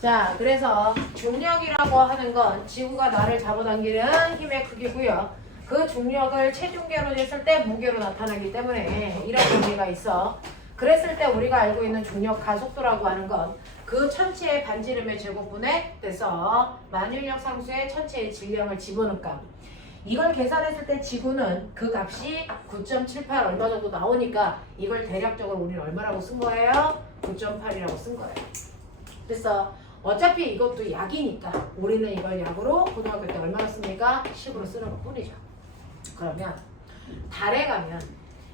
자, 그래서 중력이라고 하는 건 지구가 나를 잡아당기는 힘의 크기고요. 그 중력을 체중계로 쟀을 때 무게로 나타나기 때문에 이런 의미가 있어. 그랬을 때 우리가 알고 있는 중력 가속도라고 하는 건 그 천체의 반지름의 제곱분에 돼서 만유인력 상수의 천체의 질량을 집어넣은 값. 이걸 계산했을 때 지구는 그 값이 9.78 얼마 정도 나오니까 이걸 대략적으로 우리는 얼마라고 쓴 거예요? 9.8이라고 쓴 거예요. 그래서 어차피 이것도 약이니까 우리는 이걸 약으로 고등학교 때 얼마나 씁니까? 10으로 쓰는 것 뿐이죠. 그러면 달에 가면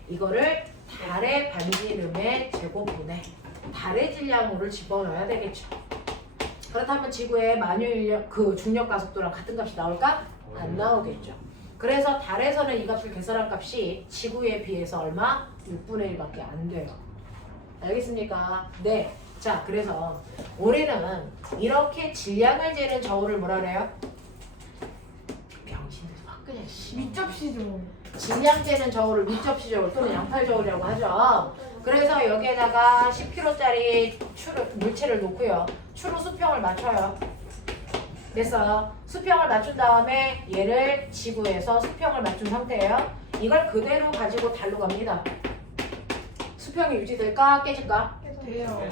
이거를 달의 반지름의 제곱분에 달의 질량으로 집어넣어야 되겠죠. 그렇다면 지구의 만유인력 그 중력 가속도랑 같은 값이 나올까? 안 나오겠죠. 그래서 달에서는 이 값을 계산한 값이 지구에 비해서 얼마? 6분의 1밖에 안 돼요. 알겠습니까? 네. 자, 그래서 우리는 이렇게 질량을 재는 저울을 뭐라 그래요? 병신들 확 그냥 밑접시죠. 질량 재는 저울을 밑접시 저울 또는 양팔 저울이라고 하죠. 그래서 여기에다가 10kg짜리 물체를 놓고요. 추로 수평을 맞춰요. 그래서 수평을 맞춘 다음에 얘를 지구에서 수평을 맞춘 상태예요. 이걸 그대로 가지고 달로 갑니다. 수평이 유지될까? 깨질까? 돼요.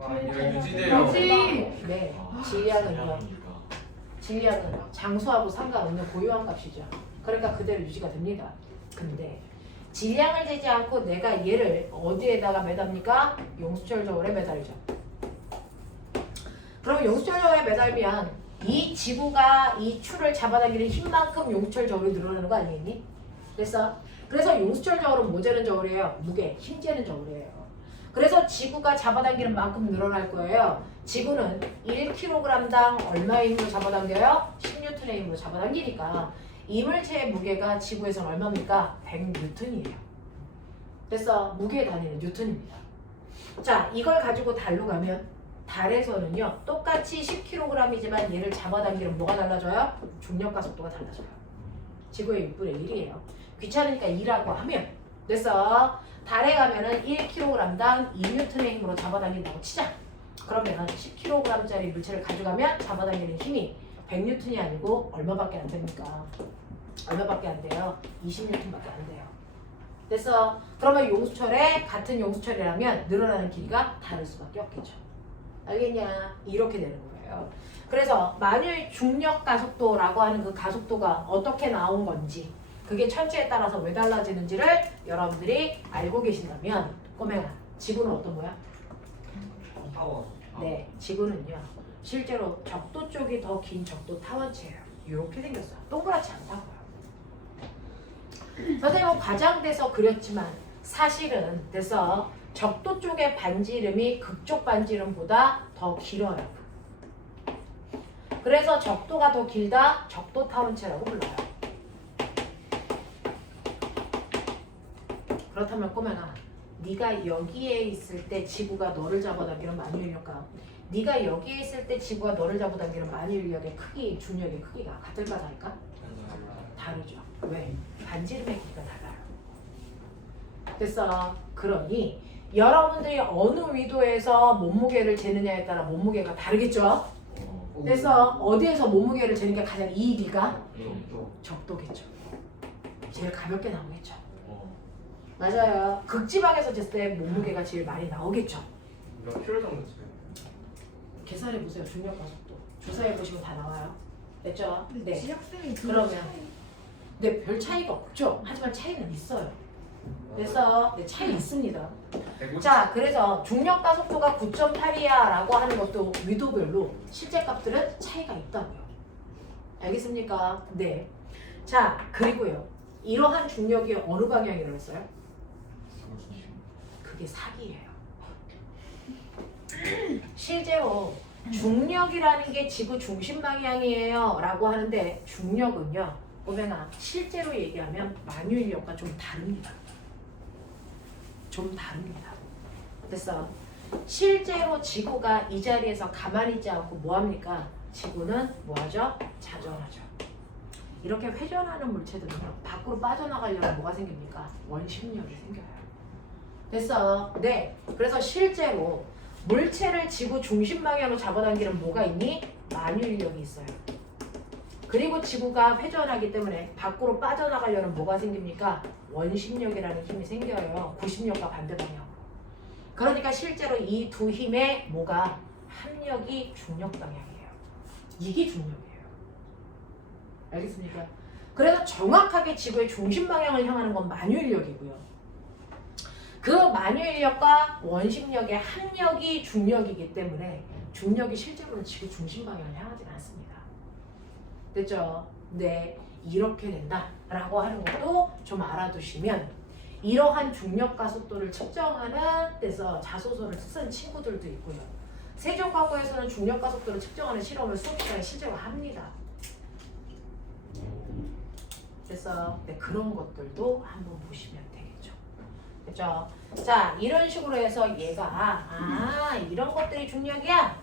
아니요, 유지돼요. 유지. 네. 질량은요. 질량은 장수하고 상관없는 고유한 값이죠. 그러니까 그대로 유지가 됩니다. 근데 질량을 재지 않고 내가 얘를 어디에다가 매답니까? 용수철 저울에 매달리죠. 그럼 용수철 저울에 매달면 이 지구가 이 추를 잡아당기는 힘만큼 용수철 저울이 늘어나는 거 아니겠니? 그래서 용수철 저울은 뭐 재는 저울이에요? 무게, 힘 재는 저울이에요. 그래서 지구가 잡아당기는 만큼 늘어날 거예요. 지구는 1kg당 얼마의 힘으로 잡아당겨요? 10N의 힘으로 잡아당기니까 이 물체의 무게가 지구에서는 얼마입니까? 100N이에요. 그래서 무게의 단위는 뉴턴입니다. 자, 이걸 가지고 달로 가면 달에서는요 똑같이 10kg이지만 얘를 잡아당기는 뭐가 달라져요? 중력 가속도가 달라져요. 지구의 6분의 1이에요. 귀찮으니까 2라고 하면 그래서 달에 가면은 1kg당 2N의 힘으로 잡아당긴다고 치자. 그러면 10kg짜리 물체를 가져가면 잡아당기는 힘이 100N이 아니고 얼마밖에 안 됩니까? 얼마밖에 안 돼요? 20N밖에 안 돼요. 그래서 그러면 용수철에 같은 용수철이라면 늘어나는 길이가 다를 수밖에 없겠죠. 알겠냐? 이렇게 되는 거예요. 그래서 만일 중력 가속도라고 하는 그 가속도가 어떻게 나온 건지 그게 천체에 따라서 왜 달라지는지를 여러분들이 알고 계신다면 꼬맹아, 지구는 어떤 거야? 타워. 네, 지구는요 실제로 적도 쪽이 더 긴 적도 타원체예요. 이렇게 생겼어요. 동그랗지 않다고요. 선생님은 과장돼서 그렸지만 사실은 그래서 적도 쪽의 반지름이 극쪽 반지름보다 더 길어요. 그래서 적도가 더 길다 적도 타원체라고 불러요. 그렇다면 꼬맹아, 네가 여기에 있을 때 지구가 너를 잡아당기는 만유인력과 네가 여기에 있을 때 지구가 너를 잡아당기는 만유인력의 크기, 중력의 크기가 같을까 다를까? 다르죠. 왜? 반지름의 길이가 달라요. 됐어. 그러니 여러분들이 어느 위도에서 몸무게를 재느냐에 따라 몸무게가 다르겠죠? 그래서 어디에서 몸무게를 재는 게 가장 이익일까? 적도겠죠. 제일 가볍게 나오겠죠. 맞아요. 극지방에서 쟀을 때 몸무게가 제일 많이 나오겠죠. 몇 킬로 정도 돼요? 계산해 보세요. 중력 가속도. 조사해 보시면 다 나와요. 됐죠? 네. 지학생이 그러면 네, 별 차이가 없죠. 하지만 차이는 있어요. 그래서 네, 차이 있습니다. 자, 그래서 중력 가속도가 9.8이야 라고 하는 것도 위도별로 실제 값들은 차이가 있다고요. 알겠습니까? 네. 자, 그리고요. 이러한 중력이 어느 방향이라고 했어요? 그게 사기예요. 실제로 중력이라는 게 지구 중심 방향이에요 라고 하는데 중력은요 꼬맹아 실제로 얘기하면 만유인력과 좀 다릅니다. 좀 다릅니다. 됐어. 실제로 지구가 이 자리에서 가만히 있지 않고 뭐합니까? 지구는 뭐하죠? 자전하죠. 이렇게 회전하는 물체들은요 밖으로 빠져나가려면 뭐가 생깁니까? 원심력이 생겨요. 됐어. 네. 그래서 실제로 물체를 지구 중심 방향으로 잡아당기는 뭐가 있니? 만유인력이 있어요. 그리고 지구가 회전하기 때문에 밖으로 빠져나가려는 뭐가 생깁니까? 원심력이라는 힘이 생겨요. 구심력과 반대 방향으로. 그러니까 실제로 이 두 힘의 뭐가 합력이 중력 방향이에요. 이게 중력이에요. 알겠습니까? 그래서 정확하게 지구의 중심 방향을 향하는 건 만유인력이고요. 그 만유인력과 원심력의 합력이 중력이기 때문에 중력이 실제로는 지구 중심 방향을 향하진 않습니다. 됐죠? 네, 이렇게 된다라고 하는 것도 좀 알아두시면 이러한 중력과 속도를 측정하는 데서 자소서를 쓴 친구들도 있고요. 세종과학고에서는 중력과 속도를 측정하는 실험을 수업 시간에 실제로 합니다. 그래서 네, 그런 것들도 한번 보시면 되겠죠. 그렇죠? 자, 이런 식으로 해서 얘가 이런 것들이 중력이야.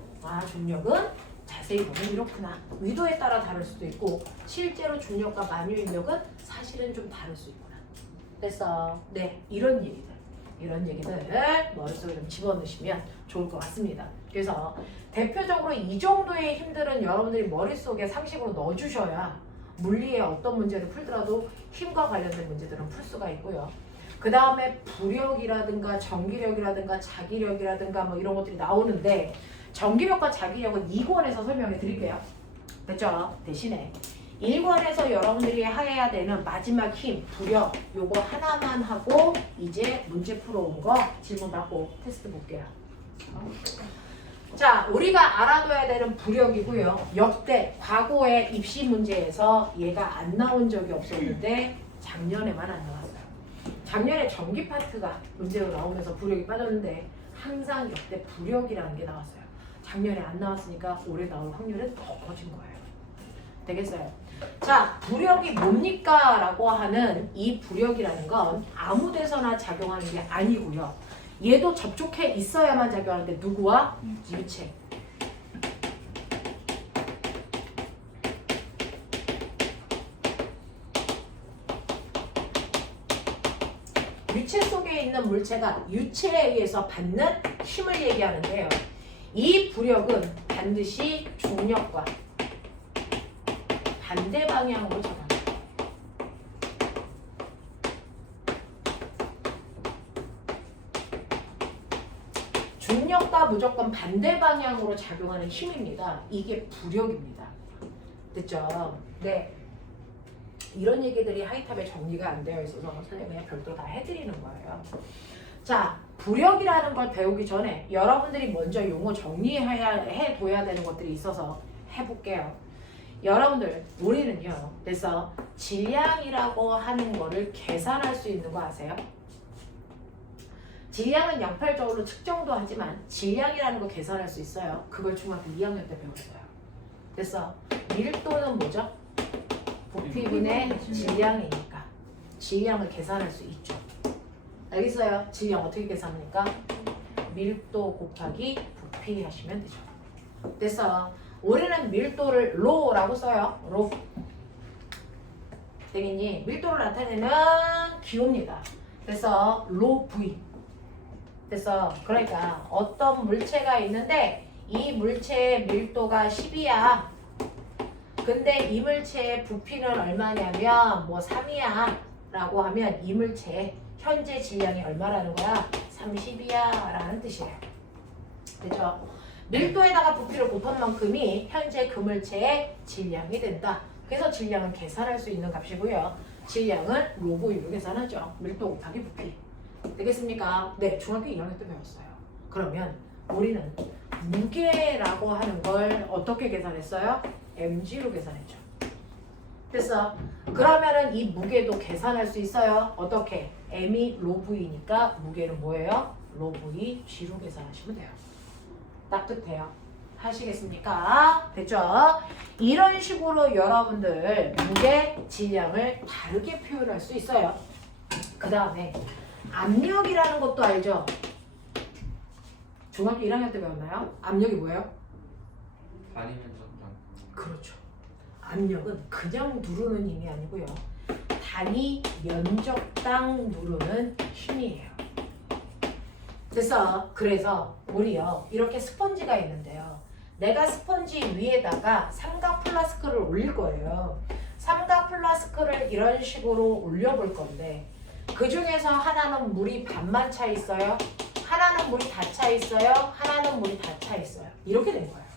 중력은 자세히 보면 이렇구나. 의도에 따라 다를 수도 있고 실제로 중력과 만유인력은 사실은 좀 다를 수 있구나. 그래서 네, 이런 얘기들 머릿속에 좀 집어넣으시면 좋을 것 같습니다. 그래서 대표적으로 이 정도의 힘들은 여러분들이 머릿속에 상식으로 넣어주셔야 물리의 어떤 문제를 풀더라도 힘과 관련된 문제들은 풀 수가 있고요. 그 다음에 부력이라든가 전기력이라든가 자기력이라든가 뭐 이런 것들이 나오는데 전기력과 자기력은 2권에서 설명해 드릴게요. 됐죠? 대신에 1권에서 여러분들이 해야 되는 마지막 힘, 부력 요거 하나만 하고 이제 문제 풀어온 거 질문 받고 테스트 볼게요. 자, 우리가 알아둬야 되는 부력이고요. 역대 과거의 입시 문제에서 얘가 안 나온 적이 없었는데 작년에만 안 나왔어요. 작년에 전기 파트가 문제로 나오면서 부력이 빠졌는데 항상 역대 부력이라는 게 나왔어요. 작년에 안 나왔으니까 올해 나올 확률은 더 커진 거예요. 되겠어요? 자, 부력이 뭡니까? 라고 하는 이 부력이라는 건 아무 데서나 작용하는 게 아니고요. 얘도 접촉해 있어야만 작용하는데 누구와? 유체. 유체 속에 있는 물체가 유체에 의해서 받는 힘을 얘기하는데요. 이 부력은 반드시 중력과 반대 방향으로 작용합니다. 중력과 무조건 반대 방향으로 작용하는 힘입니다. 이게 부력입니다. 됐죠? 네. 이런 얘기들이 하이탑에 정리가 안 되어 있어서 선생님이 그냥 별도로 다 해드리는 거예요. 자, 부력이라는 걸 배우기 전에 여러분들이 먼저 용어 해둬야 되는 것들이 있어서 해볼게요. 여러분들, 우리는요, 그래서 질량이라고 하는 거를 계산할 수 있는 거 아세요? 질량은 양팔적으로 측정도 하지만 질량이라는 거 계산할 수 있어요. 그걸 중학교 2학년 때 배웠어요. 그래서 밀도는 뭐죠? 부피분의 질량이니까 질량을 계산할 수 있죠. 알겠어요? 질량 어떻게 계산합니까? 밀도 곱하기 부피 하시면 되죠. 그래서 우리는 밀도를 로라고 써요. 로. 되겠니? 밀도를 나타내는 기호입니다. 그래서 로 V. 그래서 그러니까 어떤 물체가 있는데 이 물체의 밀도가 10이야. 근데 이 물체의 부피는 얼마냐면 뭐 3이야 라고 하면 이 물체의 현재 질량이 얼마라는 거야? 30이야 라는 뜻이에요. 그죠? 밀도에다가 부피를 곱한 만큼이 현재 그 물체의 질량이 된다. 그래서 질량은 계산할 수 있는 값이고요. 질량은 로그로 계산하죠. 밀도 곱하기 부피. 되겠습니까? 네, 중학교 2학년 때 배웠어요. 그러면 우리는 무게라고 하는 걸 어떻게 계산했어요? mg로 계산했죠. 그래서 그러면은 이 무게도 계산할 수 있어요. 어떻게? m이 로v니까 무게는 뭐예요? 로v g로 계산하시면 돼요. 납득돼요? 하시겠습니까? 됐죠? 이런 식으로 여러분들 무게, 질량을 다르게 표현할 수 있어요. 그 다음에 압력이라는 것도 알죠? 중학교 1학년 때 배웠나요? 압력이 뭐예요? 다니면 적당. 그렇죠. 압력은 그냥 누르는 힘이 아니고요. 단위 면적당 누르는 힘이에요. 됐어. 그래서 우리요 이렇게 스펀지가 있는데요. 내가 스펀지 위에다가 삼각 플라스크를 올릴 거예요. 삼각 플라스크를 이런 식으로 올려볼 건데 그 중에서 하나는 물이 반만 차 있어요. 하나는 물이 다 차 있어요. 하나는 물이 다 차 있어요. 이렇게 된 거예요.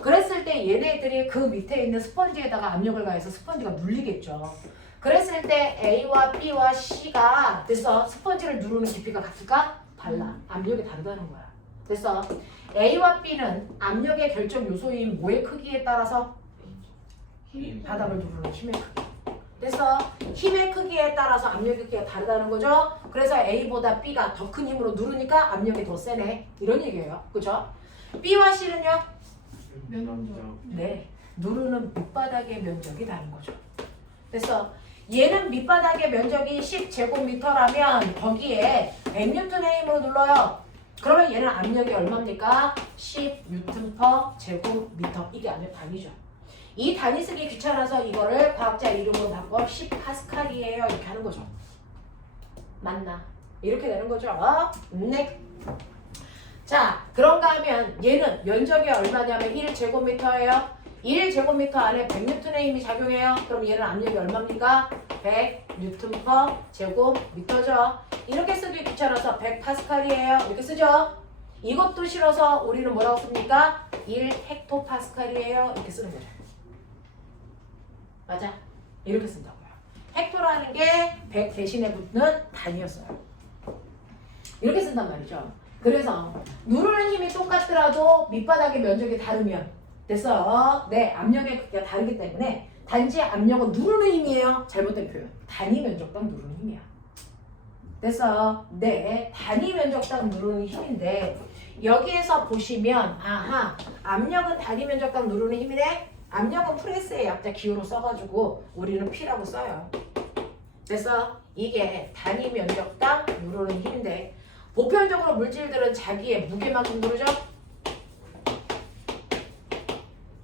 그랬을 때 얘네들이 그 밑에 있는 스펀지에다가 압력을 가해서 스펀지가 눌리겠죠. 그랬을 때 A와 B와 C가 됐어. 스펀지를 누르는 깊이가 같을까? 달라. 압력이 다르다는 거야. 됐어. A와 B는 압력의 결정 요소인 뭐의 크기에 따라서 바닥을 누르는 힘의 크기. 됐어. 힘의 크기에 따라서 압력의 크기가 다르다는 거죠. 그래서 A보다 B가 더 큰 힘으로 누르니까 압력이 더 세네. 이런 얘기예요. 그죠? B와 C는요? 면적. 네. 누르는 밑바닥의 면적이 다른 거죠. 됐어. 얘는 밑바닥의 면적이 10제곱미터라면 거기에 100N의 힘으로 눌러요. 그러면 얘는 압력이 얼마입니까? 10N per 제곱미터. 이게 압력 단위죠. 이 단위 쓰기 귀찮아서 이거를 과학자 이름으로 바꿔 10파스칼이에요. 이렇게 하는 거죠. 맞나? 이렇게 되는 거죠. 네. 자, 그런가 하면 얘는 면적이 얼마냐면 1제곱미터예요. 1제곱미터 안에 100N의 힘이 작용해요. 그럼 얘는 압력이 얼마입니까? 100N per 제곱미터죠. 이렇게 쓰기 귀찮아서 100파스칼이에요. 이렇게 쓰죠. 이것도 싫어서 우리는 뭐라고 씁니까? 1헥토파스칼이에요. 이렇게 쓰는 거죠. 맞아? 이렇게 쓴다고요. 헥토라는 게 100 대신에 붙는 단위였어요. 이렇게 쓴단 말이죠. 그래서 누르는 힘이 똑같더라도 밑바닥의 면적이 다르면 됐어. 네, 압력의 크기가 다르기 때문에 단지 압력은 누르는 힘이에요. 잘못된 표현. 단위 면적당 누르는 힘이야. 됐어. 네, 단위 면적당 누르는 힘인데 여기에서 보시면 아하, 압력은 단위 면적당 누르는 힘이네. 압력은 프레스의 약자 기호로 써가지고 우리는 P라고 써요. 그래서 이게 단위 면적당 누르는 힘인데 보편적으로 물질들은 자기의 무게만큼 누르죠?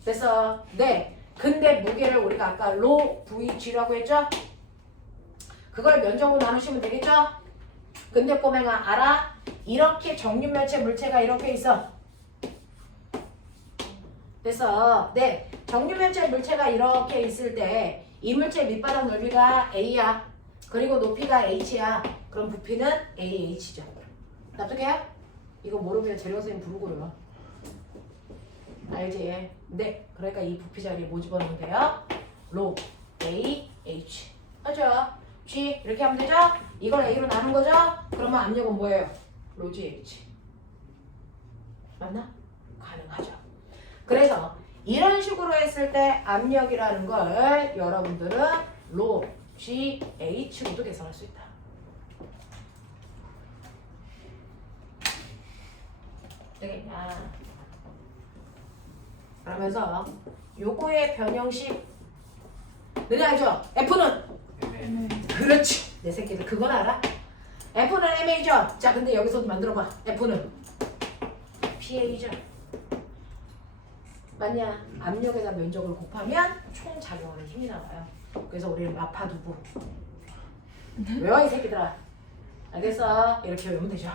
그래서 네, 근데 무게를 우리가 아까 로 VG라고 했죠? 그걸 면적으로 나누시면 되겠죠? 근데 꼬맹아 알아? 이렇게 정육면체 물체가 이렇게 있어. 그래서 네, 정육면체 물체가 이렇게 있을 때 이 물체 밑바닥 넓이가 A야. 그리고 높이가 H야. 그럼 부피는 AH죠. 납득해요? 이거 모르면 재료 선생님 부르고요. 알지? 네. 그러니까 이 부피 자리에 뭐 집어넣으면 돼요? 로 AH. 하죠? G 이렇게 하면 되죠? 이걸 A로 나눈 거죠? 그러면 압력은 뭐예요? 로 GH. 맞나? 가능하죠. 그래서 이런 식으로 했을 때 압력이라는 걸 여러분들은 로 GH로도 계산할 수 있다. 되겠냐? 그러면서 요거의 변형식 너네 알죠? F는? 네. 그렇지. 내 새끼들 그건 알아? F는 MA죠? 자 근데 여기서도 만들어봐. F는 PA죠. 맞냐? 압력에다 면적을 곱하면 총 작용하는 힘이 나와요. 그래서 우리는 마파두부. 외워 이 새끼들아. 알겠어? 이렇게 외우면 되죠.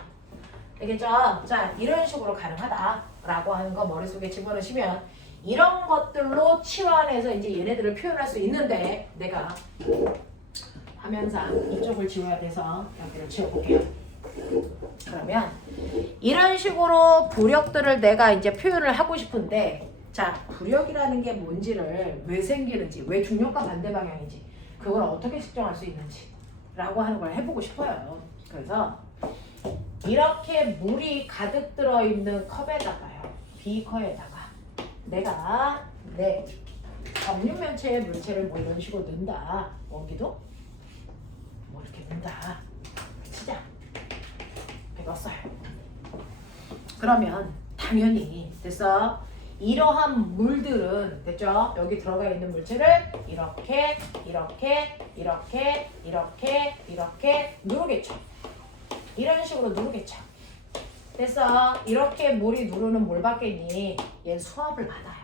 알겠죠? 자 이런 식으로 가능하다라고 하는 거 머릿속에 집어넣으시면 이런 것들로 치환해서 이제 얘네들을 표현할 수 있는데 내가 화면상 이쪽을 지워야 돼서 여기를 지워볼게요. 그러면 이런 식으로 부력들을 내가 이제 표현을 하고 싶은데 자 부력이라는 게 뭔지를 왜 생기는지 왜 중력과 반대 방향인지 그걸 어떻게 측정할 수 있는지 라고 하는 걸 해보고 싶어요. 그래서 이렇게 물이 가득 들어있는 컵에다가요. 비커에다가 내가 내 정육면체의 물체를 뭐 이런 식으로 넣는다. 원기도 뭐 이렇게 넣는다. 치자. 이렇게 넣었어요. 그러면 당연히 됐어. 이러한 물들은 됐죠? 여기 들어가 있는 물체를 이렇게 이렇게 누르겠죠. 이런 식으로 누르겠죠. 됐어. 이렇게 물이 누르는 뭘 받겠니? 얘는 수압을 받아요.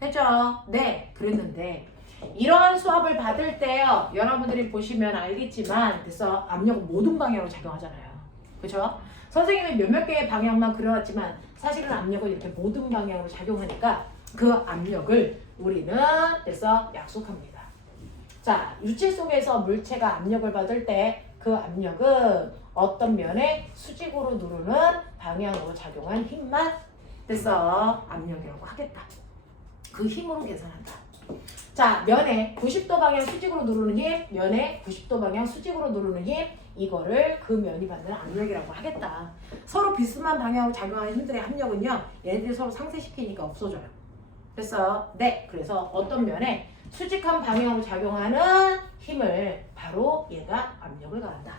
됐죠? 네. 그랬는데 이러한 수압을 받을 때요. 여러분들이 보시면 알겠지만 됐어. 압력은 모든 방향으로 작용하잖아요. 그죠? 선생님이 몇몇 개의 방향만 그려왔지만 사실은 압력은 이렇게 모든 방향으로 작용하니까 그 압력을 우리는 그래서 약속합니다. 자, 유체 속에서 물체가 압력을 받을 때 그 압력은 어떤 면에 수직으로 누르는 방향으로 작용한 힘만 그래서 압력이라고 하겠다. 그 힘으로 계산한다. 자, 면에 90도 방향 수직으로 누르는 힘, 면에 90도 방향 수직으로 누르는 힘, 이거를 그 면이 받는 압력이라고 하겠다. 서로 비스만 방향으로 작용하는 힘들의 합력은요, 얘네들이 서로 상쇄시키니까 없어져요. 그래서 네, 그래서 어떤 면에 수직한 방향으로 작용하는 힘을 바로 얘가 압력을 가한다.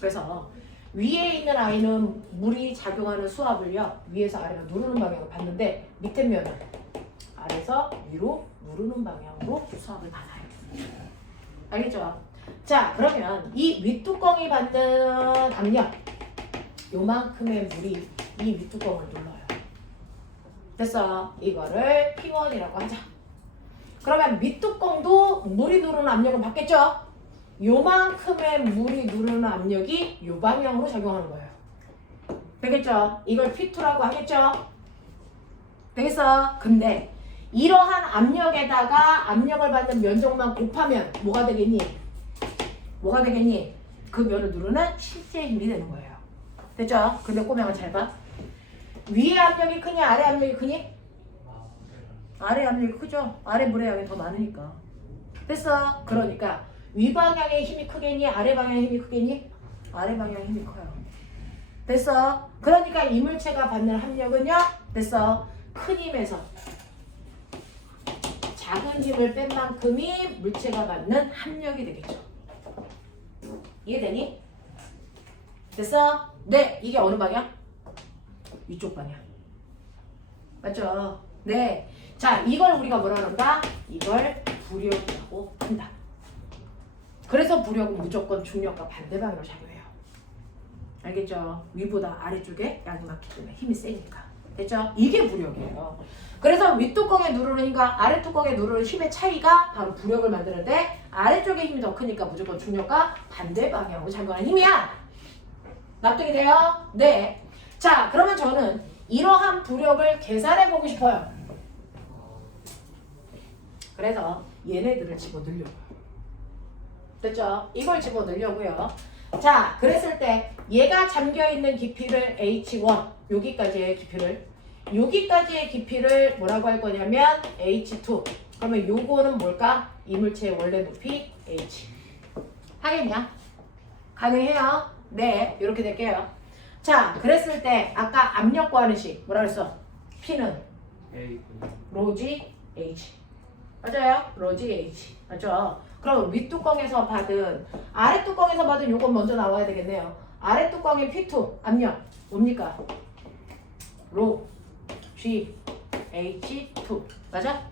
그래서 위에 있는 아이는 물이 작용하는 수압을요, 위에서 아래가 누르는 방향으로 받는데 밑에 면은 아래에서 위로 누르는 방향으로 수압을 받아요. 알겠죠? 자, 그러면 이 윗뚜껑이 받는 압력, 요만큼의 물이 이 윗뚜껑을 눌러요. 됐어. 이거를 P1이라고 하자. 그러면 밑뚜껑도 물이 누르는 압력은 받겠죠? 요만큼의 물이 누르는 압력이 요 방향으로 작용하는 거예요. 되겠죠? 이걸 P2라고 하겠죠? 되겠어? 근데 이러한 압력에다가 압력을 받는 면적만 곱하면 뭐가 되겠니? 뭐가 되겠니? 그 면을 누르는 실제 힘이 되는 거예요. 됐죠? 근데 꼬맹아 잘 봐. 위에 압력이 크니 아래 압력이 크니? 아래 압력이 크죠? 아래 물의 양이 더 많으니까. 됐어? 그러니까 위 방향의 힘이 크겠니? 아래 방향의 힘이 크겠니? 아래 방향의 힘이 커요. 됐어? 그러니까 이물체가 받는 합력은요? 됐어? 큰 힘에서 작은 힘을 뺀 만큼이 물체가 받는 합력이 되겠죠. 이해되니? 됐어? 네, 이게 어느 방향? 이쪽 방향. 맞죠? 네. 자, 이걸 우리가 뭐라 그런다? 이걸 부력이라고 한다. 그래서 부력은 무조건 중력과 반대 방향으로 작용해요. 알겠죠? 위보다 아래쪽에 양이 많기 때문에 힘이 세니까. 됐죠? 이게 부력이에요. 그래서 윗뚜껑에 누르는 힘과 아래뚜껑에 누르는 힘의 차이가 바로 부력을 만드는데 아래쪽에 힘이 더 크니까 무조건 중력과 반대 방향으로 작용하는 힘이야. 납득이 돼요? 네. 자, 그러면 저는 이러한 부력을 계산해 보고 싶어요. 그래서 얘네들을 집어넣으려고요. 됐죠? 이걸 집어넣으려고요. 자, 그랬을 때 얘가 잠겨있는 깊이를 H1, 여기까지의 깊이를 뭐라고 할 거냐면 H2. 그러면 요거는 뭘까? 이물체의 원래 높이 H. 하겠냐? 가능해요? 네, 이렇게 될게요. 자, 그랬을 때 아까 압력 구하는 식 뭐라 그랬어? P는 A 로지 H. 맞아요? 로지 H. 맞죠? 그럼 윗뚜껑에서 받은 아랫뚜껑에서 받은 요건 먼저 나와야 되겠네요. 아랫뚜껑의 P2 압력 뭡니까? 로 G H2 맞아?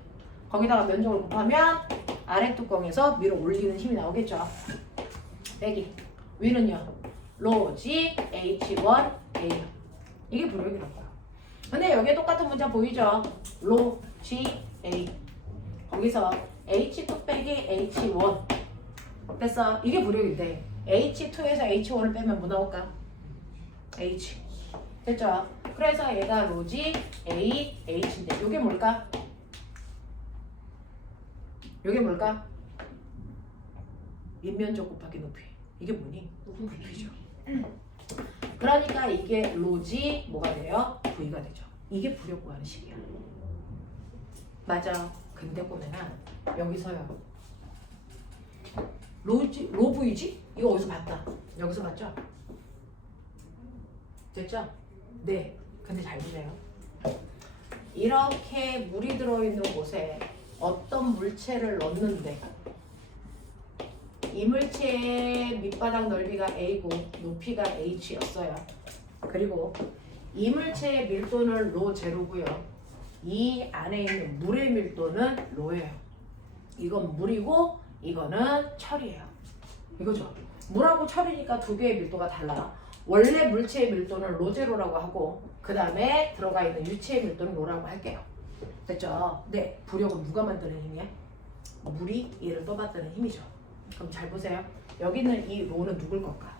거기다가 면적을 곱하면 아랫뚜껑에서 밀어 올리는 힘이 나오겠죠. 빼기 위는요 로 G H1 A. 이게 부력이라고요. 근데 여기에 똑같은 문자 보이죠? 로 G A. 거기서 H2 빼기 H1 됐어. 이게 부력인데 H2에서 H1을 빼면 뭐 나올까? H. 됐죠? 그래서 얘가 로지 A, H인데 요게 뭘까? 요게 뭘까? 인면적 곱하기 높이. 이게 뭐니? 높이죠. 그러니까 이게 로지 뭐가 돼요? V가 되죠. 이게 부력 구하는 식이야. 맞아. 근데 보면은 여기서요. 로브이지? 이거 어디서 봤다? 여기서 봤죠? 됐죠? 네. 근데 잘 보세요. 이렇게 물이 들어있는 곳에 어떤 물체를 넣는데 이 물체의 밑바닥 넓이가 A고 높이가 H였어요. 그리고 이 물체의 밀도는 로 제로고요. 이 안에 있는 물의 밀도는 로예요. 이건 물이고 이거는 철이에요. 이거죠. 물하고 철이니까 두 개의 밀도가 달라. 원래 물체의 밀도는 로제로라고 하고 그 다음에 들어가 있는 유체의 밀도는 로라고 할게요. 됐죠? 네. 부력은 누가 만드는 힘이야? 물이 얘를 떠받드는 힘이죠. 그럼 잘 보세요. 여기 있는 이 로는 누굴 걸까?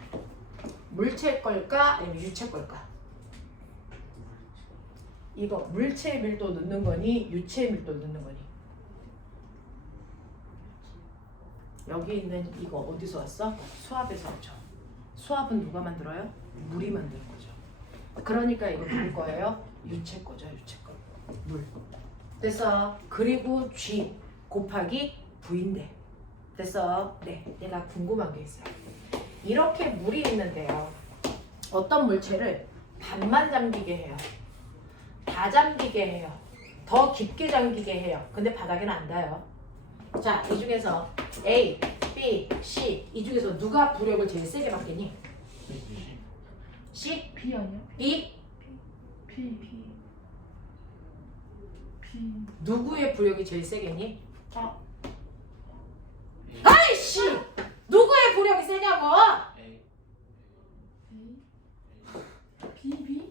물체 걸까 아니면 유체 걸까? 이거 물체 밀도 넣는 거니 유체 밀도 넣는 거니? 여기 있는 이거 어디서 왔어? 수압에서 왔죠. 수압은 누가 만들어요? 물이 만드는 거죠. 그러니까 이거 누구 거예요? 유체 거죠. 유체 거. 물. 됐어. 그리고 G 곱하기 V인데. 됐어. 네. 내가 궁금한 게 있어요. 이렇게 물이 있는데요. 어떤 물체를 반만 잠기게 해요. 다 잠기게 해요. 더 깊게 잠기게 해요. 근데 바닥에는 안 닿아요. 자, 이 중에서 A, B, C 이 중에서 누가 부력을 제일 세게 받겠니? C, P 아니야? B, P. 누구의 부력이 제일 세겠니? 아, 아이씨! 누구의 부력이 세냐고! A. B.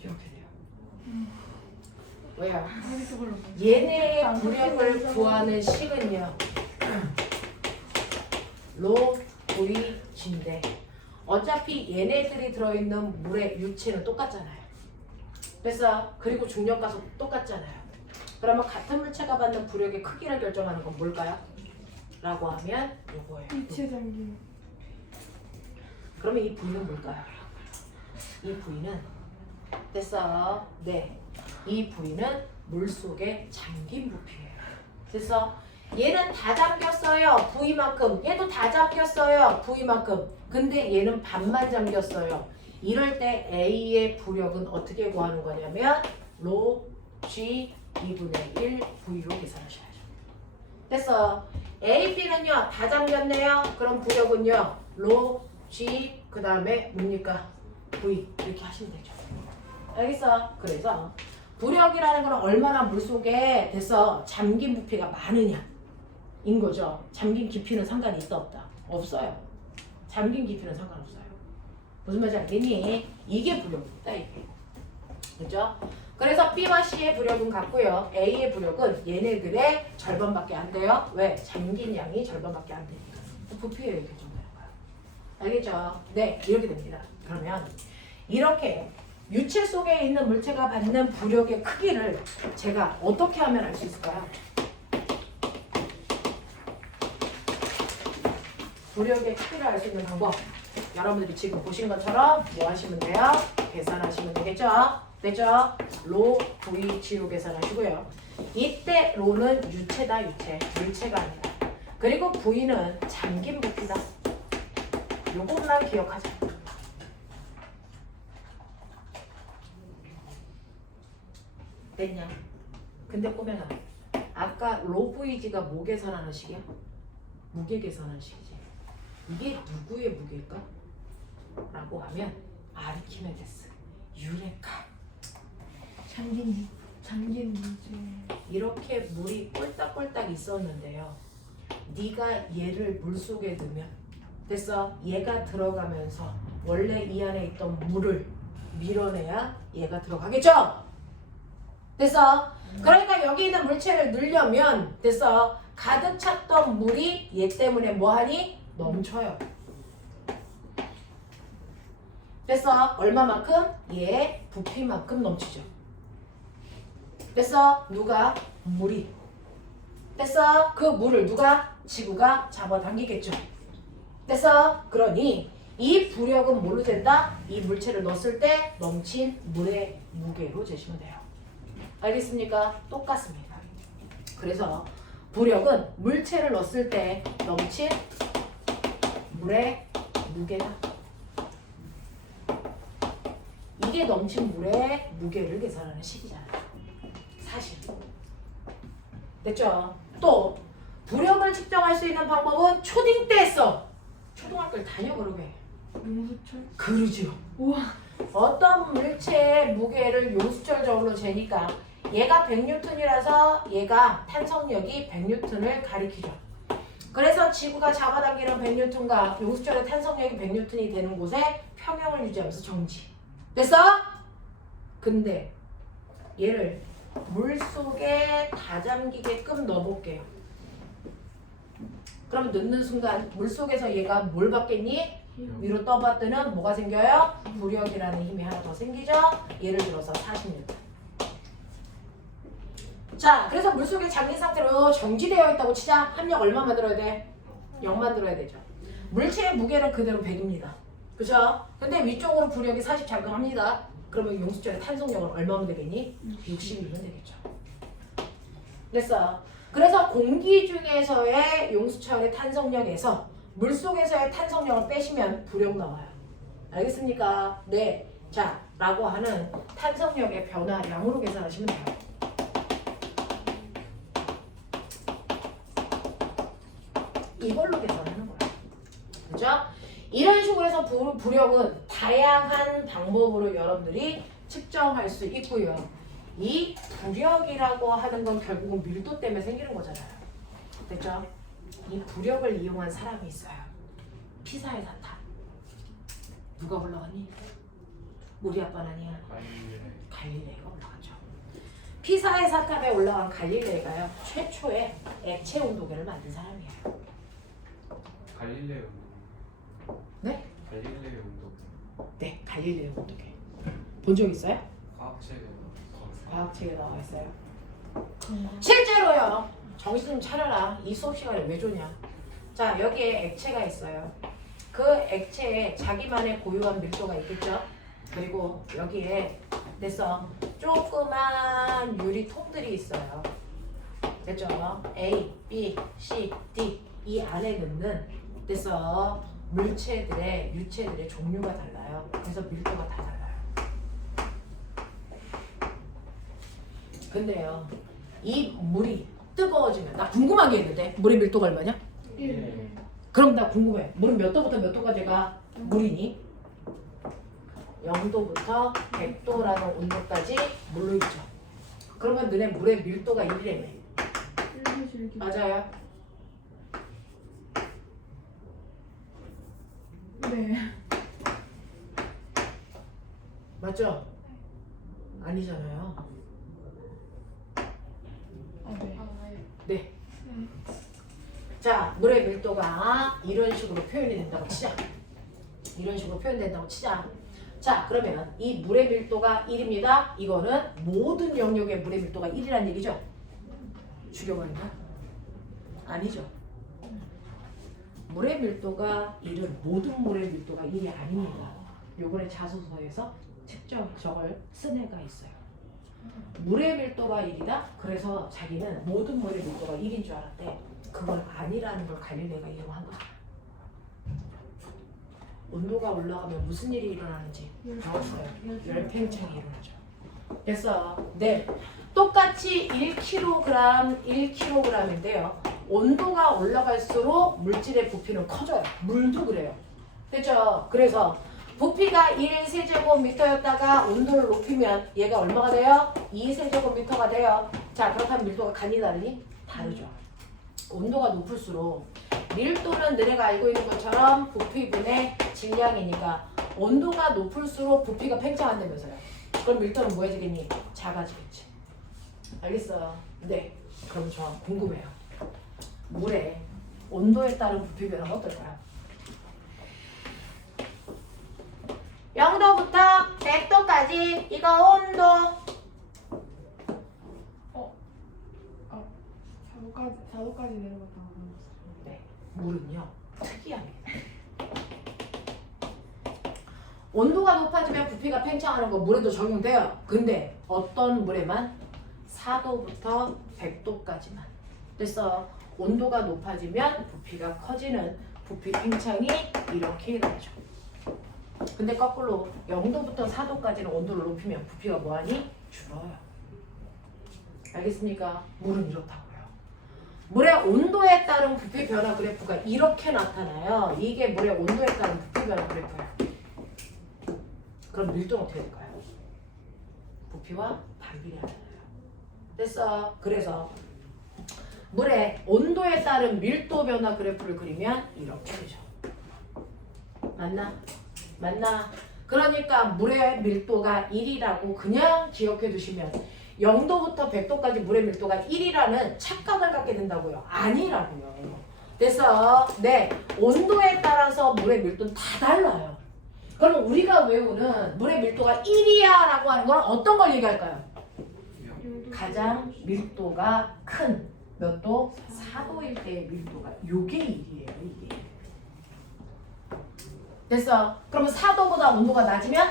이렇게 돼요. 왜요? 머릿속으로. 얘네의 부력을 구하는 식은요. 로, V, G인데 어차피 얘네들이 들어있는 물의 유체는 똑같잖아요. 그래서 그리고 중력가속 똑같잖아요. 그러면 같은 물체가 받는 부력의 크기를 결정하는 건 뭘까요? 라고 하면 요거예요. 유체 잠김. 그러면 이 V는 뭘까요? 이 V는 됐어. 네. 이 V는 물속에 잠긴 부피예요. 됐어. 얘는 다 잠겼어요. V만큼. 얘도 다 잠겼어요. V만큼. 근데 얘는 반만 잠겼어요. 이럴 때 A의 부력은 어떻게 구하는 거냐면 로 G 2분의 1 V로 계산하셔야죠. 됐어. A, B는요 다 잠겼네요. 그럼 부력은요 로 G 그 다음에 뭡니까? V 이렇게 하시면 되죠. 알겠어? 그래서 부력이라는 건 얼마나 물속에 됐어 잠긴 부피가 많으냐 인 거죠. 잠긴 깊이는 상관이 있어 없다? 없어요. 잠긴 깊이는 상관없어요. 무슨 말인지 알겠니? 이게 부력이다 이게. 그죠? 그래서 B와 C의 부력은 같고요. A의 부력은 얘네들의 절반밖에 안 돼요. 왜? 잠긴 양이 절반밖에 안 되니까. 부피에 결정되는 거야. 알겠죠? 네, 이렇게 됩니다. 그러면 이렇게 유체 속에 있는 물체가 받는 부력의 크기를 제가 어떻게 하면 알 수 있을까요? 부력의 크기를 알 수 있는 방법. 여러분들이 지금 보신 것처럼 뭐 하시면 돼요? 계산하시면 되겠죠? 됐죠? 로, V, G로 계산하시고요. 이때 로는 유체다, 유체. 물체가 아니라. 그리고 V는 잠긴 부피다. 요것만 기억하자. 됐냐? 근데 꼬맹아, 아까 로 VG가 뭐 계산하는 식이야? 무게 계산하는 식이지. 이게 누구의 무게일까? 라고 하면 아르키메데스, 유레카. 잠긴 유체. 이렇게 물이 꼴딱꼴딱 있었는데요. 네가 얘를 물속에 넣으면 됐어? 얘가 들어가면서 원래 이 안에 있던 물을 밀어내야 얘가 들어가겠죠? 됐어? 그러니까 여기 있는 물체를 넣으려면 됐어? 가득 찼던 물이 얘 때문에 뭐하니? 넘쳐요. 됐어? 얼마만큼? 얘 부피만큼 넘치죠. 됐어? 누가? 물이. 됐어? 그 물을 누가? 지구가 잡아당기겠죠. 됐어? 그러니 이 부력은 뭘로 된다? 이 물체를 넣었을 때 넘친 물의 무게로 재시면 돼요. 알겠습니까? 똑같습니다. 그래서 부력은 물체를 넣었을 때 넘친 물의 무게다. 이게 넘친 물의 무게를 계산하는 식이잖아요. 사실. 됐죠? 또 부력을 측정할 수 있는 방법은 초딩 때 했어. 초등학교를 다녀 그러게. 용수철? 그러죠. 우와. 어떤 물체의 무게를 요수철적으로 재니까 얘가 100N이라서 얘가 탄성력이 100N을 가리키죠. 그래서 지구가 잡아당기는 100N과 요수철의 탄성력이 100N이 되는 곳에 평형을 유지하면서 정지. 됐어? 근데 얘를 물속에 다 잠기게끔 넣어볼게요. 그럼 넣는 순간 물속에서 얘가 뭘 받겠니? 위로 떠받드는 뭐가 생겨요? 부력이라는 힘이 하나 더 생기죠? 예를 들어서 40N. 자, 그래서 물속에 잠긴 상태로 정지되어 있다고 치자. 합력 얼마 만들어야 돼? 0 만들어야 되죠. 물체의 무게는 그대로 100입니다. 그죠? 근데 위쪽으로 부력이 40 작용합니다. 그러면 용수철의 탄성력은 얼마면 되겠니? 60이면 되겠죠. 됐어. 그래서 공기 중에서의 용수철의 탄성력에서 물속에서의 탄성력을 빼시면 부력 나와요. 알겠습니까? 네. 자, 라고 하는 탄성력의 변화량으로 계산하시면 돼요. 이걸로 계산하는 거야. 그죠? 이런 식으로 해서 부력은 다양한 방법으로 여러분들이 측정할 수 있고요. 이 부력이라고 하는 건 결국은 밀도 때문에 생기는 거잖아요. 됐죠? 이 부력을 이용한 사람이 있어요. 피사의 사탄. 누가 올라갔니? 우리 아빠는 아니야. 갈릴레이가 올라갔죠. 피사의 사탑에 올라간 갈릴레이가요. 최초의 액체 온도계를 만든 사람이에요. 갈릴레오. 네? 갈릴레오 운동. 네, 갈릴레이 온도계. 본 적 있어요? 과학책에 과학책에 나와 있어요. 실제로요. 정신 좀 차려라. 이 수업 시간에 왜 좋냐? 자, 여기에 액체가 있어요. 그 액체에 자기만의 고유한 밀도가 있겠죠? 그리고 여기에 됐어. 조그만 유리통들이 있어요. 됐죠? A, B, C, D 이 안에 넣는 됐어. 물체들의 유체들의 종류가 달라요. 그래서 밀도가 다 달라요. 근데요, 이 물이 뜨거워지면 나 궁금한 게 있는데 물의 밀도가 얼마냐? 1. 그럼 나 궁금해. 물은 몇 도부터 몇 도까지가 물이니? 0도부터 100도라는 온도까지 물로 있죠. 그러면 너네 물의 밀도가 1이라며. 1. 맞아요? 네. 맞죠? 아니잖아요. 네. 네. 네. 자, 물의 밀도가 이런 식으로 표현이 된다고 치자. 이런 식으로 표현된다고 치자. 자, 그러면 이 물의 밀도가 1입니다. 이거는 모든 영역의 물의 밀도가 1이라는 얘기죠? 주경아인가? 아니죠. 물의 밀도가 1은 모든 물의 밀도가 1이 아닙니다. 요번에 자소서에서 측정 저걸 쓴 애가 있어요. 물의 밀도가 1이다? 그래서 자기는 모든 물의 밀도가 1인 줄 알았대. 그건 아니라는 걸 갈릴레이가 이용한 거야. 온도가 올라가면 무슨 일이 일어나는지 배웠어요. 열팽창이 일어나죠. 됐어. 네. 똑같이 1kg인데요. 온도가 올라갈수록 물질의 부피는 커져요. 물도 그래요. 됐죠? 그래서 부피가 1세제곱미터였다가 온도를 높이면 얘가 얼마가 돼요? 2세제곱미터가 돼요. 자, 그렇다면 밀도가 간이 다르니? 다르죠. 온도가 높을수록 밀도는 너네가 알고 있는 것처럼 부피분의 질량이니까 온도가 높을수록 부피가 팽창한다면서요. 그럼 밀도는 뭐 해지겠니? 작아지겠지. 알겠어? 네. 그럼 저 궁금해요. 물의 온도에 따른 부피 변화가 어떨까요? 0도부터 100도까지 이거 온도. 4도까지 내려갔다가 네. 물은요. 특이합니다. 온도가 높아지면 부피가 팽창하는 거 물에도 적용돼요. 근데 어떤 물에만 4도부터 100도까지만. 됐어. 온도가 높아지면 부피가 커지는 부피 팽창이 이렇게 일어나죠. 근데 거꾸로 0도부터 4도까지는 온도를 높이면 부피가 뭐하니? 줄어요. 알겠습니까? 물은 이렇다고요. 물의 온도에 따른 부피 변화 그래프가 이렇게 나타나요. 이게 물의 온도에 따른 부피 변화 그래프예요. 그럼 밀도는 어떻게 될까요? 부피와 반비례하잖아요. 됐어. 그래서 물의 온도에 따른 밀도 변화 그래프를 그리면 이렇게 되죠. 맞나? 맞나? 그러니까 물의 밀도가 1이라고 그냥 기억해 두시면 0도부터 100도까지 물의 밀도가 1이라는 착각을 갖게 된다고요. 아니라고요. 됐어. 네. 온도에 따라서 물의 밀도는 다 달라요. 그럼 우리가 외우는 물의 밀도가 1이야 라고 하는 건 어떤 걸 얘기할까요? 가장 밀도가 큰 몇 도? 4도일 때의 밀도가 요게 1이에요. 이게. 됐어. 그러면 4도보다 온도가 낮으면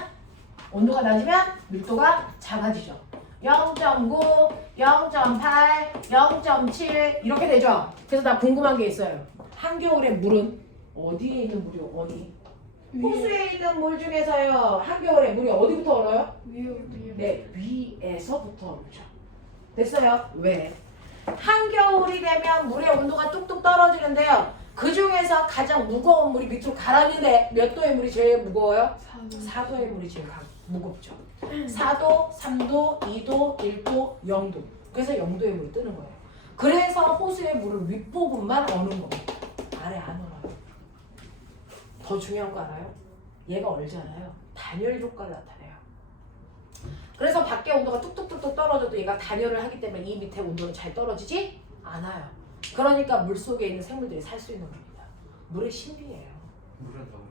밀도가 작아지죠. 0.9, 0.8, 0.7 이렇게 되죠. 그래서 나 궁금한 게 있어요. 한겨울의 물은 어디에 있는 물이요? 어디? 호수에 있는 물 중에서요. 한겨울에 물이 어디부터 얼어요? 위에 네, 위에서부터 얼죠. 됐어요? 왜? 한겨울이 되면 물의 온도가 뚝뚝 떨어지는데요. 그 중에서 가장 무거운 물이 밑으로 가라앉는데 몇 도의 물이 제일 무거워요? 4도의 물이 제일 무겁죠. 4도, 3도, 2도, 1도, 0도. 그래서 0도의 물이 뜨는 거예요. 그래서 호수의 물은 윗부분만 어는 겁니다. 아래 안 얼어요. 더 중요한 거 알아요? 얘가 얼잖아요. 단열 효과를 나타내요. 그래서 밖에 온도가 뚝뚝뚝뚝 떨어져도 얘가 단열을 하기 때문에 이 밑에 온도는 잘 떨어지지 않아요. 그러니까 물속에 있는 생물들이 살 수 있는 겁니다. 물의 신비예요. 물은 더 그래요.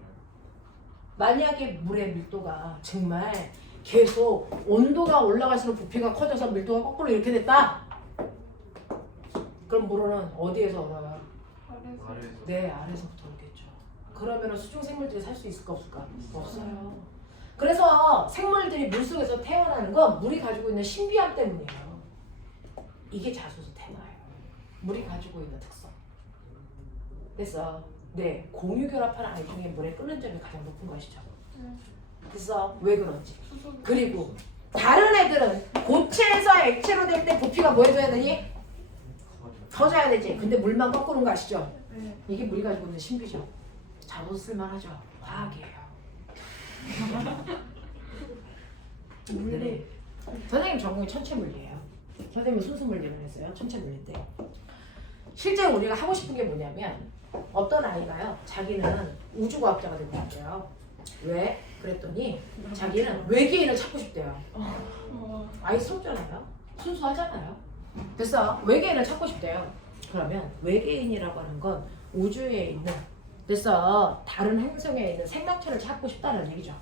만약에 물의 밀도가 정말 계속 온도가 올라갈수록 부피가 커져서 밀도가 거꾸로 이렇게 됐다. 그럼 물은 어디에서 얼어요? 아래에서. 네, 아래에서부터 오겠죠. 그러면 수중 생물들이 살 수 있을까 없을까? 없어요. 그래서 생물들이 물속에서 태어나는 건 물이 가지고 있는 신비함 때문이에요. 이게 자소서 테마예요. 물이 가지고 있는 특성. 그래서 네, 공유결합하는 아이 중에 물에 끓는 점이 가장 높은 것이죠. 그래서 왜 그런지. 그리고 다른 애들은 고체에서 액체로 될 때 부피가 뭐 해줘야 되니? 커져야 되지. 근데 물만 거꾸는 거 아시죠? 네. 이게 물이 가지고 있는 신비죠. 자소서 쓸만하죠. 과학이에요. 네. 선생님 전공이 천체물리예요. 선생님은 순수물리를 했어요. 천체물리인데 실제 우리가 하고 싶은 게 뭐냐면 어떤 아이가요. 자기는 우주과학자가 되고 싶대요. 왜? 그랬더니 자기는 외계인을 찾고 싶대요. 아이스럽잖아요. 순수하잖아요. 그래서 외계인을 찾고 싶대요. 그러면 외계인이라고 하는 건 우주에 있는 그래서 다른 행성에 있는 생명체를 찾고 싶다는 얘기죠.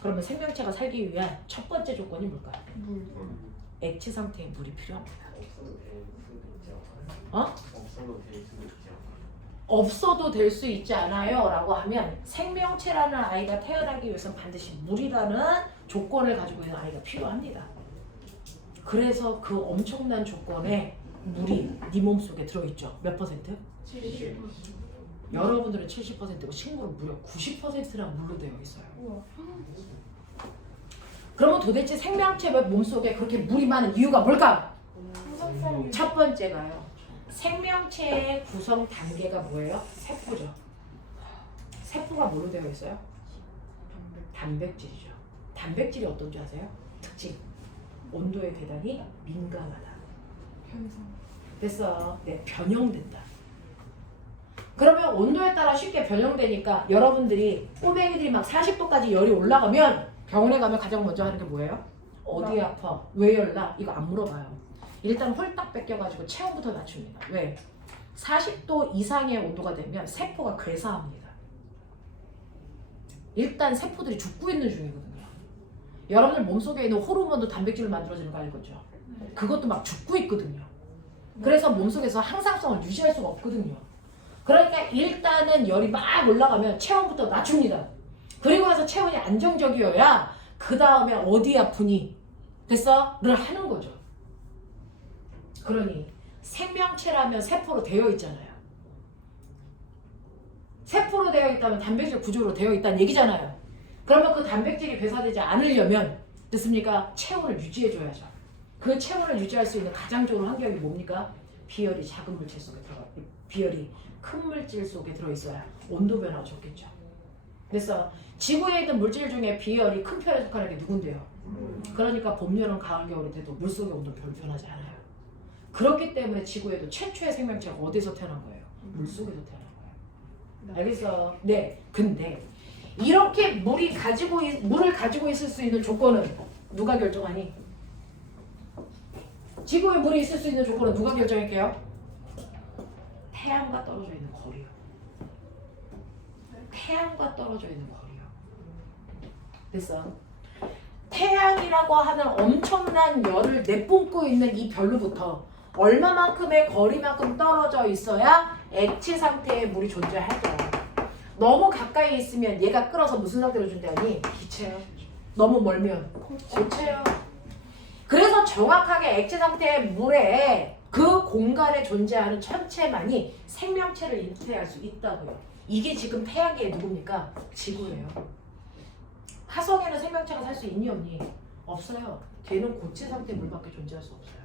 그러면 생명체가 살기 위한 첫 번째 조건이 뭘까요? 액체 상태의 물이 필요합니다. 없어도 될 수 있지 않아요 라고 하면 생명체라는 아이가 태어나기 위해서는 반드시 물이라는 조건을 가지고 있는 아이가 필요합니다. 그래서 그 엄청난 조건에 물이 네 몸속에 들어있죠. 몇 퍼센트? 70%. 여러분들은 70%고 식물은 무려 90%랑 물로 되어 있어요. 우와. 그러면 도대체 생명체 몸속에 그렇게 물이 많은 이유가 뭘까? 항상성. 첫 번째가요. 생명체의 구성 단계가 뭐예요? 세포죠. 세포가 뭐로 되어 있어요? 단백질이죠. 단백질이 어떤 줄 아세요? 특징. 온도에 대단히 민감하다. 현상. 됐어. 네, 변형된다. 그러면 온도에 따라 쉽게 변형되니까 여러분들이 꼬맹이들이 막 40도까지 열이 올라가면 병원에 가면 가장 먼저 하는 게 뭐예요? 어디 아파? 왜 열나? 이거 안 물어봐요. 일단 홀딱 뺏겨가지고 체온부터 낮춥니다. 왜? 40도 이상의 온도가 되면 세포가 괴사합니다. 일단 세포들이 죽고 있는 중이거든요. 여러분들 몸속에 있는 호르몬도 단백질을 만들어주는 거 알겠죠? 그것도 막 죽고 있거든요. 그래서 몸속에서 항상성을 유지할 수가 없거든요. 그러니까 일단은 열이 막 올라가면 체온부터 낮춥니다. 그리고 나서 체온이 안정적이어야 그 다음에 어디 아프니? 됐어? 를 하는 거죠. 그러니 생명체라면 세포로 되어 있잖아요. 세포로 되어 있다면 단백질 구조로 되어 있다는 얘기잖아요. 그러면 그 단백질이 괴사되지 않으려면 됐습니까? 체온을 유지해줘야죠. 그 체온을 유지할 수 있는 가장 좋은 환경이 뭡니까? 비열이 작은 물질 속에 들어가 비열이 큰 물질 속에 들어있어야 온도 변화가 좋겠죠. 그래서 지구에 있는 물질 중에 비열이 큰 편에 속하는 게 누군데요? 그러니까 봄, 여름, 가을, 겨울이 돼도 물속의 온도는 별로 변하지 않아요. 그렇기 때문에 지구에도 최초의 생명체가 어디서 태어난 거예요? 물속에서 태어난 거예요. 알겠어? 네. 근데 이렇게 물을 가지고 있을 수 있는 조건은 누가 결정하니? 지구에 물이 있을 수 있는 조건은 누가 결정할게요? 태양과 떨어져 있는 거리요. 태양과 떨어져 있는 거리요. 됐어? 태양이라고 하는 엄청난 열을 내뿜고 있는 이 별로부터 얼마만큼의 거리만큼 떨어져 있어야 액체 상태의 물이 존재하죠. 너무 가까이 있으면 얘가 끌어서 무슨 상태로 존재하니? 기체요. 너무 멀면 고체요. 그래서 정확하게 액체 상태의 물에 그 공간에 존재하는 천체만이 생명체를 잉태할 수 있다고요. 이게 지금 태양계의 누굽니까? 지구예요. 화성에는 생명체가 살 수 있니 없니? 없어요. 걔는 고체 상태의 물밖에 존재할 수 없어요.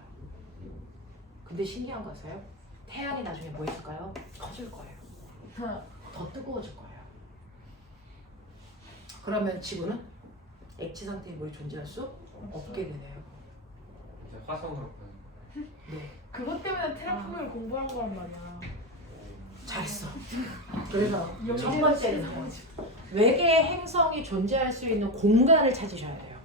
근데 신기한 거 아세요? 태양이 나중에 뭐 해줄까요? 커질 거예요. 더 뜨거워질 거예요. 그러면 지구는 액체 상태의 물이 존재할 수 없게 되네요. 이제 화성으로 가는 네, 그것 때문에 테라폼을 공부한 거란 말이야. 잘했어. 그래서 첫 번째는 외계의 행성이 존재할 수 있는 공간을 찾으셔야 돼요.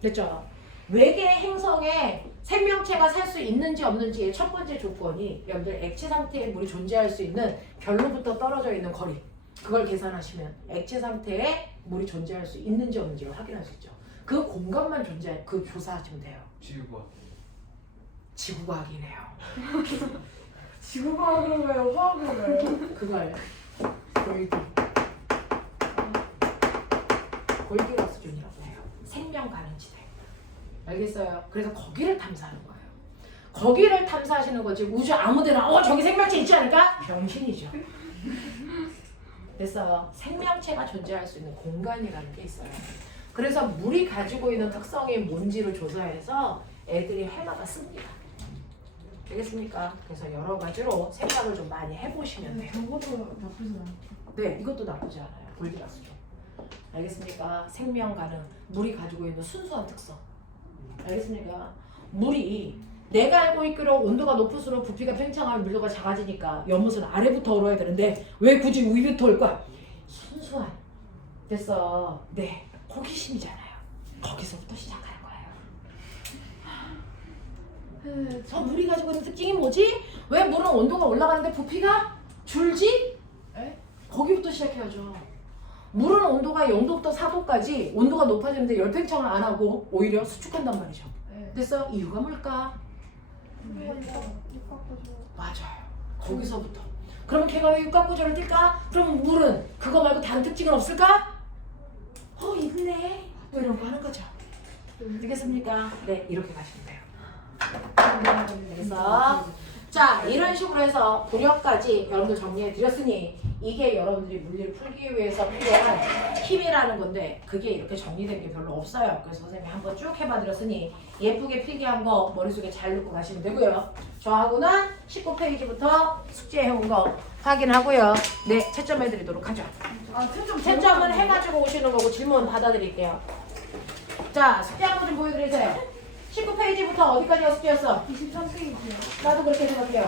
됐죠? 외계의 행성에 생명체가 살 수 있는지 없는지의 첫 번째 조건이 여러분들 액체 상태의 물이 존재할 수 있는 별로부터 떨어져 있는 거리, 그걸 계산하시면 액체 상태에 물이 존재할 수 있는지 없는지를 확인할 수 있죠. 그 공간만 그 조사하시면 돼요. 지구가 지구과학이네요. 지구과학으로 가요, 화학으로 가요. 그걸 골디락스 존이라고 해요. 생명 가능지대. 알겠어요? 그래서 거기를 탐사하는 거예요. 거기를 탐사하시는 거지. 우주 아무데나 저기 생명체 있지 않을까? 병신이죠. 됐어요. 생명체가 존재할 수 있는 공간이라는 게 있어요. 그래서 물이 가지고 있는 특성이 뭔지를 조사해서 애들이 해마다 씁니다. 되겠습니까? 그래서 여러 가지로 생각을 좀 많이 해보시면 돼요. 저것도 나쁘지 않아. 네, 이것도 나쁘지 않아요. 골디락스죠. 알겠습니까? 생명 가능, 물이 가지고 있는 순수한 특성. 알겠습니까? 물이 내가 알고 있기로 온도가 높을수록 부피가 팽창하면 밀도가 작아지니까 연못은 아래부터 얼어야 되는데 왜 굳이 위부터 올 거야? 순수한. 됐어. 네, 호기심이잖아요. 거기서부터 시작하는 거예요. 저 물이 가지고 있는 특징이 뭐지? 왜 물은 온도가 올라가는데 부피가 줄지? 에? 거기부터 시작해야죠. 물은 온도가 0도부터 4도까지 온도가 높아지는데 열팽창을 안 하고 오히려 수축한단 말이죠. 네. 됐어? 이유가 뭘까? 육각구조. 맞아요. 거기서부터. 그러면 걔가 왜 육각구조를 띨까? 그럼 물은 그거 말고 다른 특징은 없을까? 있네. 뭐 이런 거 하는 거죠. 되겠습니까? 네, 이렇게 가시면 돼요. 그래서 자, 이런 식으로 해서 고려까지 여러분들 정리해 드렸으니 이게 여러분들이 물리를 풀기 위해서 필요한 힘이라는 건데 그게 이렇게 정리된 게 별로 없어요. 그래서 선생님이 한번 쭉 해봐 드렸으니 예쁘게 필기한 거 머릿속에 잘 넣고 가시면 되고요. 저하고는 19페이지부터 숙제해온 거 확인하고요. 네, 채점해 드리도록 하죠. 채점은 해가지고 오시는 거고 질문 받아드릴게요. 자, 숙제 한 거 좀 보여드리세요. 19페이지부터 어디까지가 숙제였어? 23페이지요. 나도 그렇게 생각해요.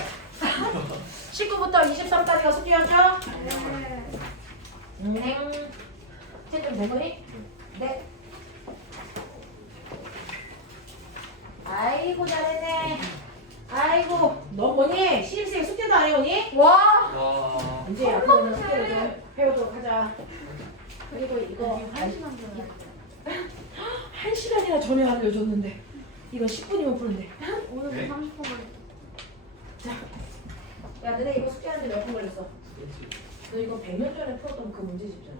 19부터 23까지가 숙제였죠? 네. 채점 된 거니? 네. 아이고 잘했네. 아이고 너 뭐니? 신입생 숙제도 안 해오니? 와! 와 이제 앞으로는 숙제를 좀 해오도록 하자. 그리고 이거 한 시간 전에. 1시간이나 전에 알려줬는데 이건 10분이면 푸는데. 오늘 네? 30분 걸려. 야 너네 이거 숙제하는데 몇 분 걸렸어? 너 이거 100년 전에 풀었던 그 문제집잖아.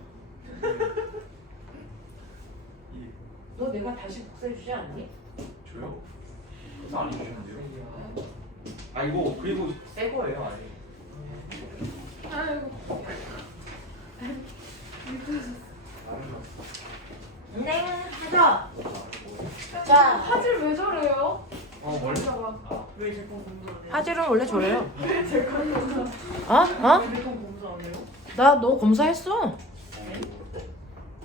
너 내가 다시 복사해주지 않니? 줘요? 그거 안 해주시는데요? 아 이거 그리고 새 거예요 아니? 아이고. 네, 하자. 자, 화질 왜 저래요? 원래 진짜가. 화질은 원래 저래요. 제가 검사. 어? 어? 왜 검사 안 해요? 나 너 검사했어.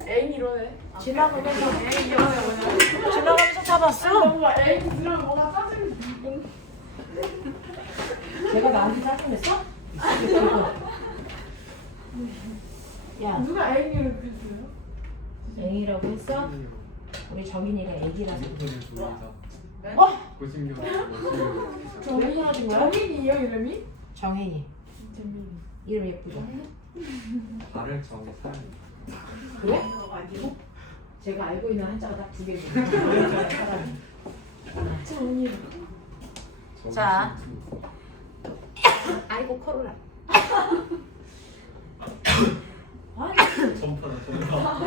엥 이러네. 지나가면서 엥 이러네 뭐냐? 지나가면서 잡았어. 뭔가 엥 들으면 뭔가 짜증이 내가 나한테 짜증냈어? 야, 누가 엥이를 그랬어요? 앵이라고 했어? 우리 정인이가 애기라서. 어? 어? 고심경 정인이라는 거야? 정인이에요 이름이? 정인이. 재민이. 이름 예쁘죠? 발을 정해 살. 그래? 아니요. 제가 알고 있는 한자가 딱 2개거든요. 사람이. 정이. 자. 아이고 코로나.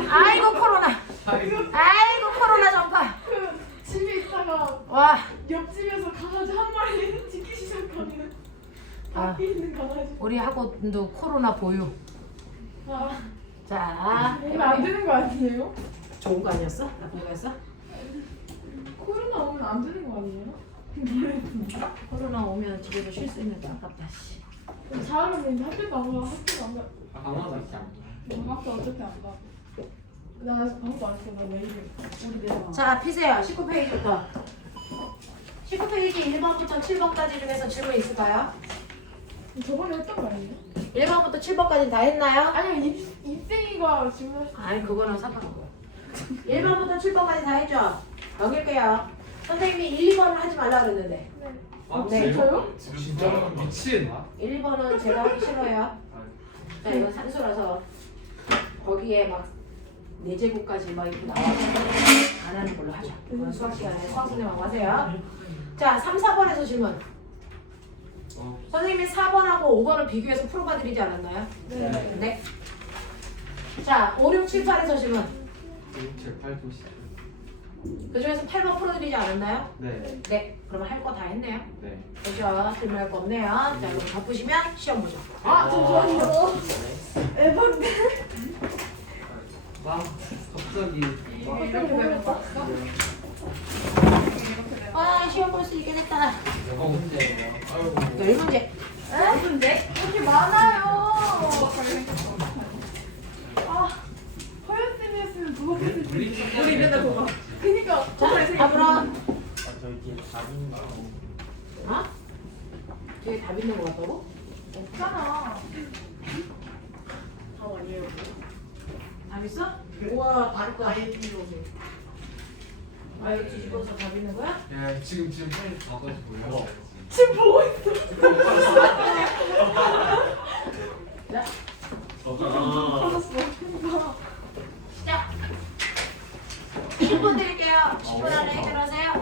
아이고 코로나. 아이고 코로나 전파. 그 집에 있다가 와. 옆집에서 강아지 한 마리 짖기 시작하는 아. 밖에 있는 강아지. 우리 학원도 코로나 보유. 아, 자. 이거 안 되는 거 아니에요? 좋은 거 아니었어? 나쁜 거였어? 코로나 오면 안 되는 거 아니에요? 코로나 오면 집에서 쉴 수 있는데 아깝다. 씨. 사람은 학교도 안 가, 학교도 안 가. 아, 강화도 있지 않나? 학교 어차피 안 가. 나 아무도 안 했어. 나 내일 우리 내일. 자, 피세요. 19페이지부터. 19페이지 1번부터 7번까지 중에서 질문 있을까요? 저번에 했던 거 아니에요? 1번부터 7번까지 다 했나요? 아니요 입생이가 질문했어. 아니, 그거는 상관없고요. 1번부터 7번까지 다 했죠? 넘길게요. 선생님이 1, 2번을 하지 말라 그랬는데. 아, 네. 저요? 진짜 미친. 1번은 제가 하기 싫어요. 자, 이건 산수라서 거기에 막 4제곱까지 막 이렇게 나와서 안 하는 걸로 하죠. 이건 수학 시간에 수학 선생님하고 하세요. 자, 3, 4번에서 질문. 선생님이 4번하고 5번을 비교해서 풀어봐 드리지 않았나요? 네. 네. 자, 5, 6, 7, 8에서 질문. 7, 8, 9, 10. 그 중에서 8번 풀어드리지 않았나요? 네. 네. 그러면 할 거 다 했네요. 네. 그죠? 질문할 거 없네요. 자, 그럼 덮으시면 시험 보죠. 아 잠시만요. 에반데. 아, 갑자기. 이렇게 되겠다. 아, 시험 볼 수 있게 됐다. 뭐가 문제예요? 아이고. 10문제. 근데 이렇게 많아요. 아 허연 쌤이 했으면 누가 했을 텐데. 우리 맨날 보고. 그니까 자, 답으로. 저희 뒤에 답인가? 어? 뒤에 답 있는 거 같다고? 없잖아. 다 아니에요. 답 있어? 우와, 답 있다. 아예 뒤집어서 답 있는 거야? 야, 지금 빨리 가가지고요. 지금 보고 있어. 자, 터졌어. 시작. 10분 드릴게요. 10분 안에 해결하세요.